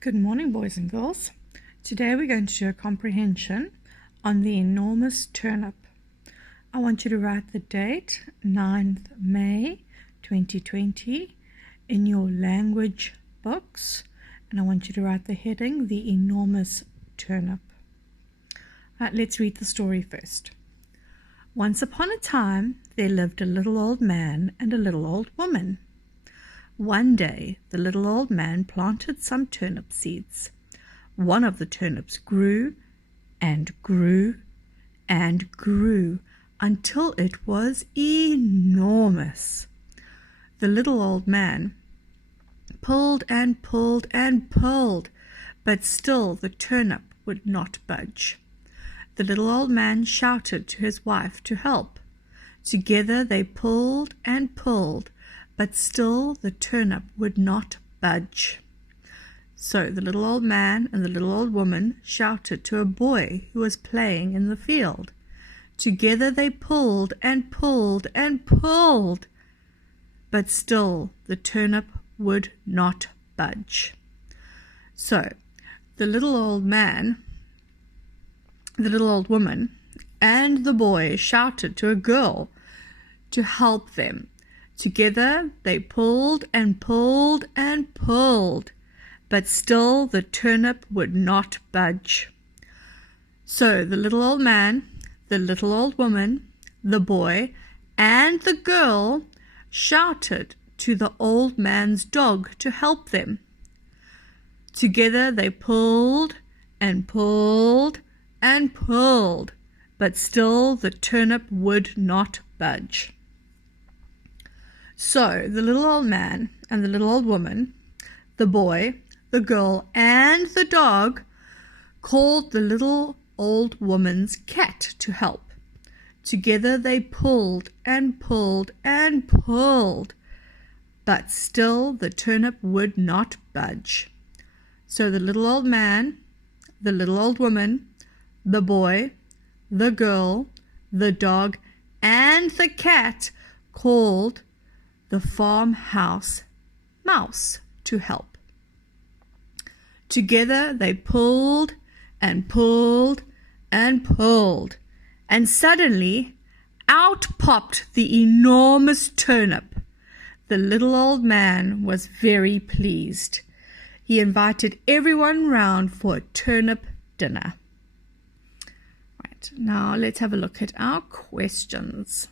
Good morning, boys and girls. Today we're going to do a comprehension on the enormous turnip. I want you to write the date, 9th May 2020, in your language books. And I want you to write the heading, the enormous turnip. Right, let's read the story first. Once upon a time, there lived a little old man and a little old woman. One day, the little old man planted some turnip seeds. One of the turnips grew and grew and grew until it was enormous. The little old man pulled and pulled and pulled, but still the turnip would not budge. The little old man shouted to his wife to help. Together they pulled and pulled, but still the turnip would not budge. So the little old man and the little old woman shouted to a boy who was playing in the field. Together they pulled and pulled and pulled, but still the turnip would not budge. So the little old man, the little old woman, and the boy shouted to a girl to help them. Together they pulled and pulled and pulled, but still the turnip would not budge. So the little old man, the little old woman, the boy, and the girl shouted to the old man's dog to help them. Together they pulled and pulled and pulled, but still the turnip would not budge. So the little old man and the little old woman, the boy, the girl, and the dog called the little old woman's cat to help. Together they pulled and pulled and pulled, but still the turnip would not budge. So the little old man, the little old woman, the boy, the girl, the dog, and the cat called the farmhouse mouse to help. Together they pulled and pulled and pulled, and suddenly out popped the enormous turnip. The little old man was very pleased. He invited everyone round for a turnip dinner. Right, now let's have a look at our questions.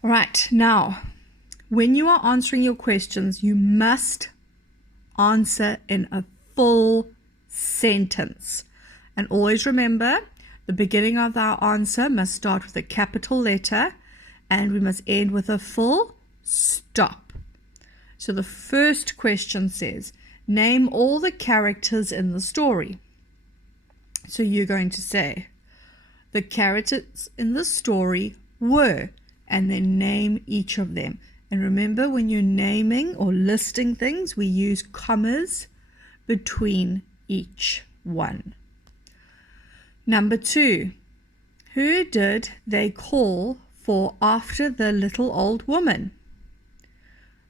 All right, now, when you are answering your questions, you must answer in a full sentence. And always remember, the beginning of our answer must start with a capital letter, and we must end with a full stop. So the first question says, name all the characters in the story. So you're going to say, the characters in the story were, and then name each of them. And remember, when you're naming or listing things, we use commas between each one. Number 2, who did they call for after the little old woman?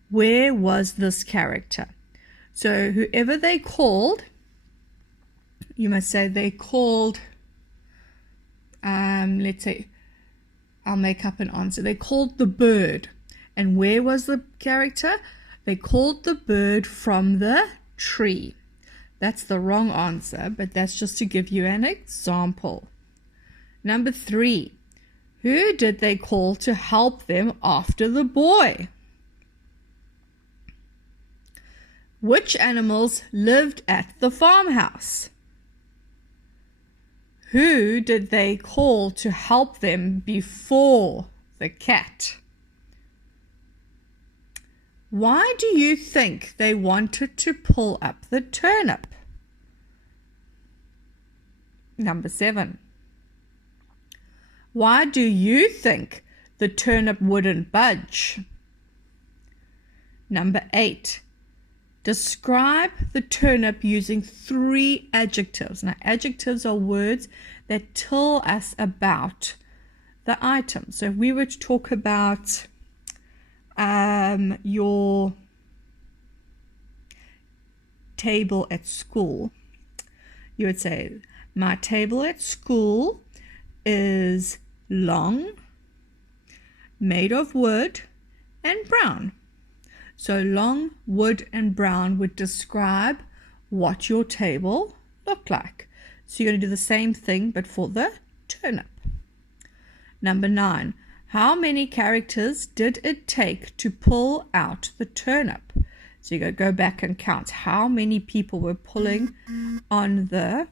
Where was this character? So whoever they called, you must say they called, let's say, I'll make up an answer. They called the bird. And where was the character? They called the bird from the tree. That's the wrong answer, but that's just to give you an example. Number 3, who did they call to help them after the boy? Which animals lived at the farmhouse? Who did they call to help them before the cat? Why do you think they wanted to pull up the turnip? Number 7. Why do you think the turnip wouldn't budge? Number 8. Describe the turnip using 3 adjectives. Now, adjectives are words that tell us about the item. So if we were to talk about your table at school, you would say, my table at school is long, made of wood, and brown. So long, wood, and brown would describe what your table looked like. So you're going to do the same thing, but for the turnip. Number 9. How many characters did it take to pull out the turnip? So you go back and count how many people were pulling on the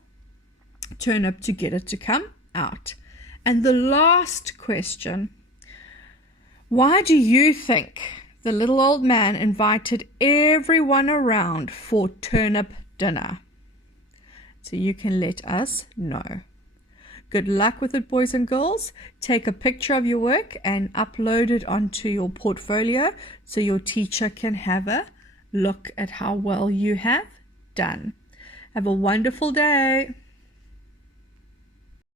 turnip to get it to come out. And the last question, why do you think the little old man invited everyone around for turnip dinner? So you can let us know. Good luck with it, boys and girls. Take a picture of your work and upload it onto your portfolio so your teacher can have a look at how well you have done. Have a wonderful day.